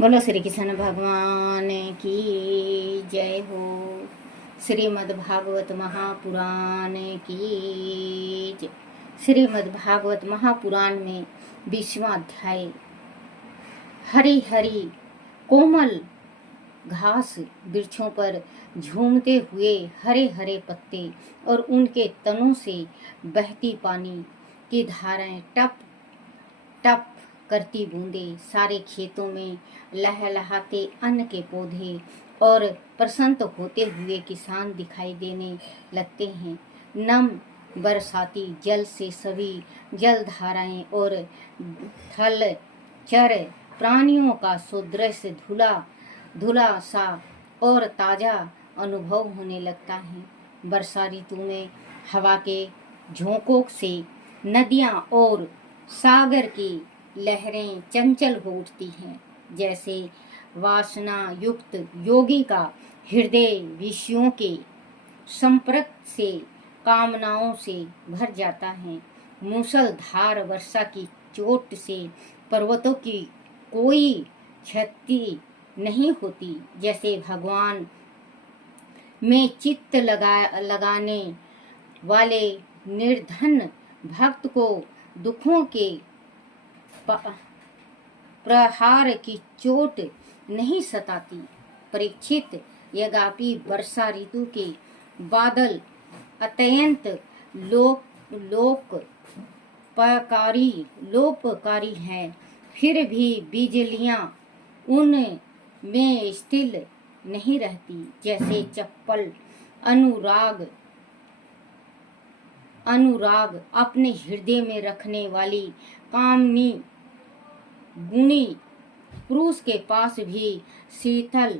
बोलो श्री कृष्ण भगवान की जय हो। श्रीमद् भागवत महापुराण की जय। श्रीमद् भागवत महापुराण में 20वां अध्याय। हरी हरी कोमल घास वृक्षों पर झूमते हुए हरे हरे पत्ते और उनके तनों से बहती पानी की धाराएं टप टप करती बूंदें सारे खेतों में लहलहाते अन्न के पौधे और प्रसन्न होते हुए किसान दिखाई देने लगते हैं। नम बरसाती जल से सभी जल धाराएं और थल चर प्राणियों का सुदृश्य धुला धुला सा और ताजा अनुभव होने लगता है। वर्षा ऋतु में हवा के झोंकों से नदियां और सागर की लहरें चंचल हो उठती हैं, जैसे वासना युक्त योगी का हृदय विषयों के संपर्क से कामनाओं से भर जाता है। मूसलधार वर्षा की चोट से पर्वतों की कोई क्षति नहीं होती, जैसे भगवान में चित्त लगाने वाले निर्धन भक्त को दुखों के प्रहार की चोट नहीं सताती। परीक्षित, यद्यपि वर्षा ऋतु के बादल अत्यंत लोपकारी हैं, फिर भी बिजलियां उनमें स्थिर नहीं रहती, जैसे चपल अनुराग अपने हृदय में रखने वाली कामनी गुणी पुरुष के पास भी शीतल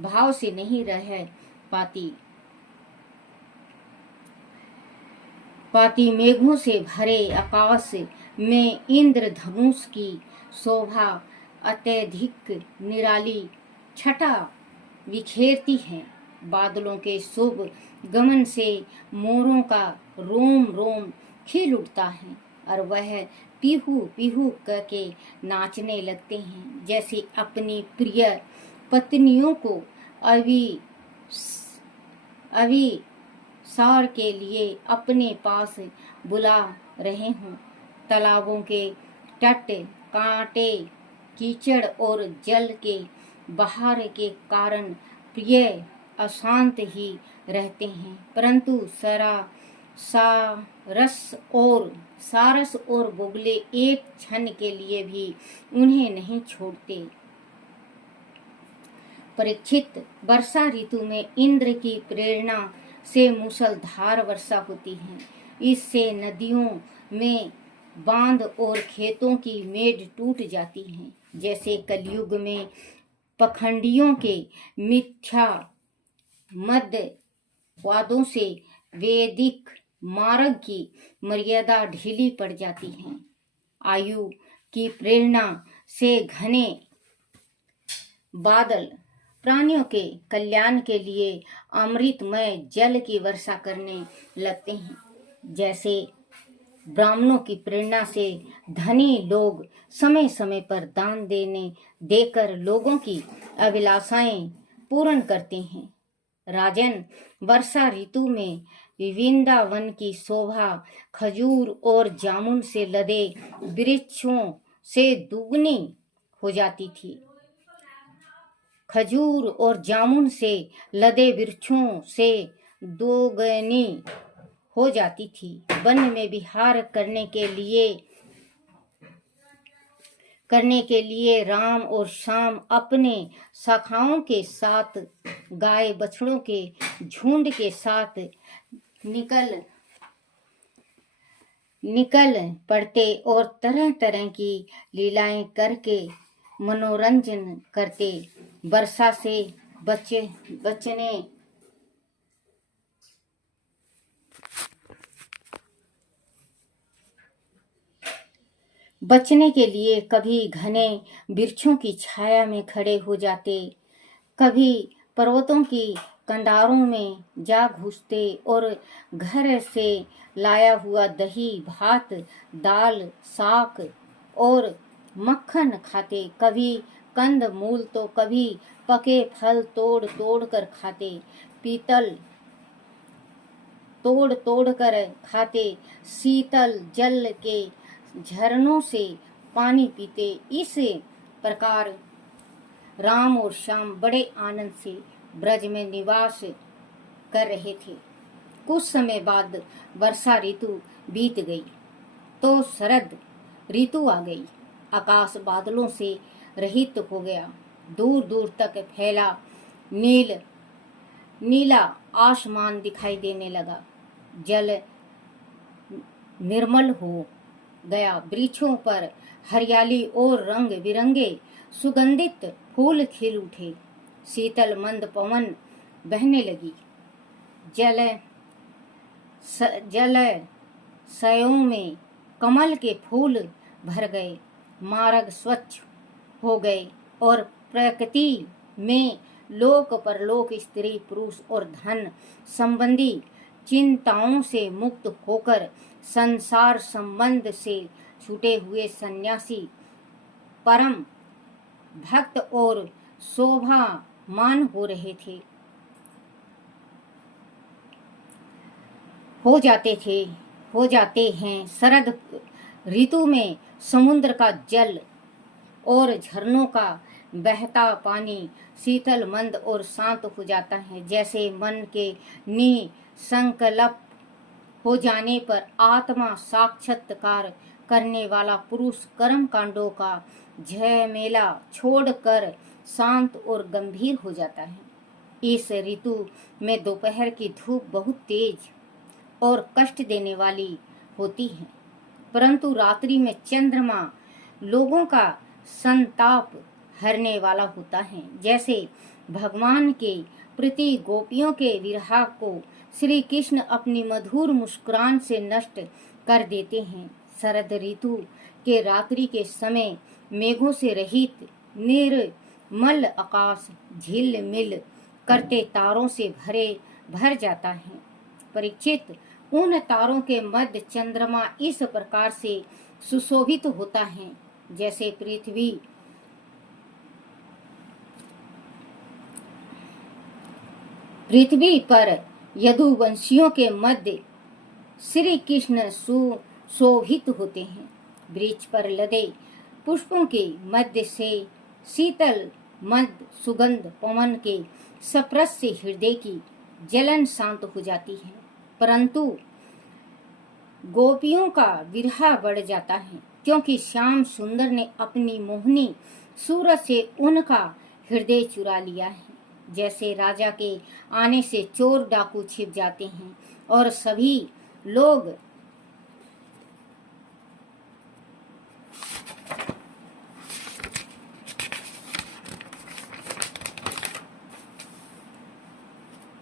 भाव से नहीं रह पाती। मेघों से भरे आकाश में इंद्रधनुष की शोभा अत्यधिक निराली छटा बिखेरती है। बादलों के शुभ गमन से मोरों का रोम रोम खिल उठता है और वह पीहू पीहू करके नाचने लगते हैं, जैसे अपनी प्रिय पत्नियों को अभिसार के लिए अपने पास बुला रहे हों। तालाबों के तट कांटे कीचड़ और जल के बहार के कारण प्रिय अशांत ही रहते हैं, परंतु सारस और बुगले एक क्षण के लिए भी उन्हें नहीं छोड़ते। परीक्षित, वर्षा ऋतु में इंद्र की प्रेरणा से मूसलधार वर्षा होती है। इससे नदियों में बांध और खेतों की मेड़ टूट जाती हैं, जैसे कलयुग में पखंडियों के मिथ्या मतवादों से वैदिक मार्ग की मर्यादा ढीली पड़ जाती है। आयु की प्रेरणा से घने बादल प्राणियों के कल्याण के लिए अमृतमय जल की वर्षा करने लगते हैं, जैसे ब्राह्मणों की प्रेरणा से धनी लोग समय समय पर दान देकर लोगों की अभिलाषाएं पूर्ण करते हैं। राजन, वर्षा ऋतु में वृंदावन की शोभा खजूर और जामुन से लदे वृक्षों से दुगनी हो जाती थी। खजूर और जामुन से लदे वृक्षों से दोगुनी हो जाती थी। वन में विहार करने के लिए राम और श्याम अपने सखाओं के साथ गाय बछड़ों के झुंड के साथ निकल पड़ते और तरह तरह की लीलाएं करके मनोरंजन करते। वर्षा से बचने के लिए कभी घने वृक्षों की छाया में खड़े हो जाते, कभी पर्वतों की कंधारों में जा घुसते और घर से लाया हुआ दही भात दाल साग और मक्खन खाते। कभी कंद मूल तो कभी पके फल तोड़ तोड़ कर खाते, पीतल तोड़ तोड़ कर खाते, शीतल जल के झरनों से पानी पीते। इस प्रकार राम और श्याम बड़े आनंद से ब्रज में निवास कर रहे थे। कुछ समय बाद वर्षा ऋतु बीत गई तो शरद ऋतु आ गई। आकाश बादलों से रहित हो गया। दूर दूर तक फैला नीला आसमान दिखाई देने लगा। जल निर्मल हो गया। वृक्षों पर हरियाली और रंग बिरंगे सुगंधित फूल खिल उठे। शीतल मंद पवन बहने लगी। जलाशयों में कमल के फूल भर गए। मार्ग स्वच्छ हो गए और प्रकृति में लोक परलोक, स्त्री पुरुष और धन संबंधी चिंताओं से मुक्त होकर संसार संबंध से छूटे हुए सन्यासी परम भक्त और शोभामान हो रहे थे, हो जाते हैं। शरद ऋतु में समुद्र का जल और झरनों का बहता पानी शीतल मंद और शांत हो जाता है। जैसे मन के निसंकल्प हो जाने पर आत्मा साक्षात्कार करने वाला पुरुष कर्म कांडों का झमेला छोड़कर शांत और गंभीर हो जाता है। इस ऋतु में दोपहर की धूप बहुत तेज और कष्ट देने वाली होती है, परंतु रात्रि में चंद्रमा लोगों का संताप हरने वाला होता है। जैसे भगवान के प्रति गोपियों के विरह को श्री कृष्ण अपनी मधुर मुस्कुरान से नष्ट कर देते हैं। शरद ऋतु के रात्रि के समय मेघों से रहित निर्मल आकाश झिलमिल करते तारों से भर जाता है। परीक्षित, उन तारों के मध्य चंद्रमा इस प्रकार से सुशोभित होता है जैसे पृथ्वी पर यदुवंशियों के मध्य श्री कृष्ण सुशोभित होते हैं। वृक्ष पर लदे पुष्पों के मध्य से शीतल मंद सुगंध पवन के स्पर्श से हृदय की जलन शांत हो जाती है, परंतु गोपियों का विरह बढ़ जाता है, क्योंकि श्याम सुंदर ने अपनी मोहनी सूरत से उनका हृदय चुरा लिया है। जैसे राजा के आने से चोर डाकू छिप जाते हैं और सभी लोग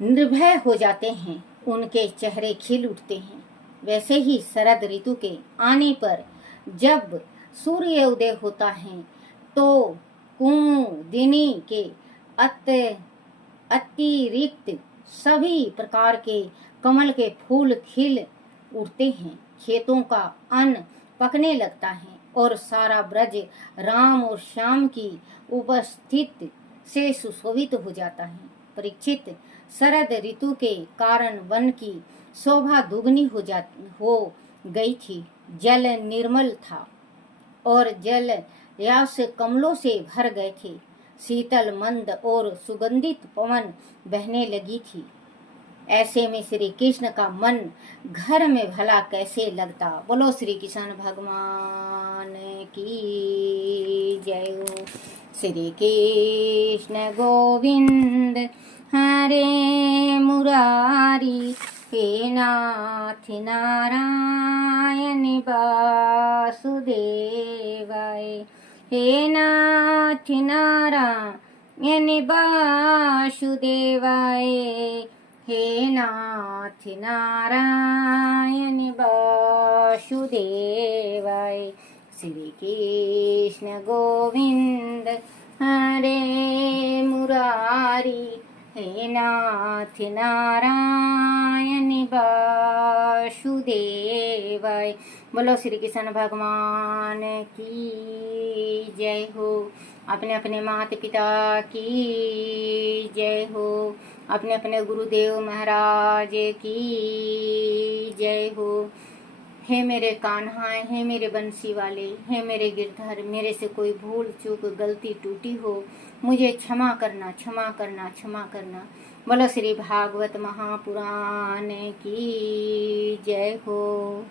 निर्भय हो जाते हैं, उनके चेहरे खिल उठते हैं। वैसे ही शरद ऋतु के आने पर जब सूर्य उदय होता है तो कुमुदिनी के अतिरिक्त सभी प्रकार के कमल के फूल खिल उठते हैं। खेतों का अन्न पकने लगता है और सारा ब्रज राम और श्याम की उपस्थिति से सुशोभित हो जाता है। परीक्षित, शरद ऋतु के कारण वन की शोभा दुगनी हो गई थी। जल निर्मल था और जलयास कमलों से भर गए थे। शीतल मंद और सुगंधित पवन बहने लगी थी। ऐसे में श्री कृष्ण का मन घर में भला कैसे लगता। बोलो श्री कृष्ण भगवान की जय हो। श्री कृष्ण गोविंद हरे मुरारी, हे नाथ नारायण वासुदेवाय, हे नाथ नारायण वासुदेवाय, हे नाथ नारायण वासुदेवाय। श्री कृष्ण गोविंद हरे मुरारी, हे नाथ नारायण वासुदेवाय। बोलो श्री कृष्ण भगवान की जय हो। अपने अपने माता पिता की जय हो, अपने अपने गुरुदेव महाराज की जय हो। हे मेरे कान्हा, हे मेरे बंसी वाले, हे मेरे गिरधर, मेरे से कोई भूल चूक गलती टूटी हो, मुझे क्षमा करना, क्षमा करना, क्षमा करना। बोलो श्री भागवत महापुराण की जय हो।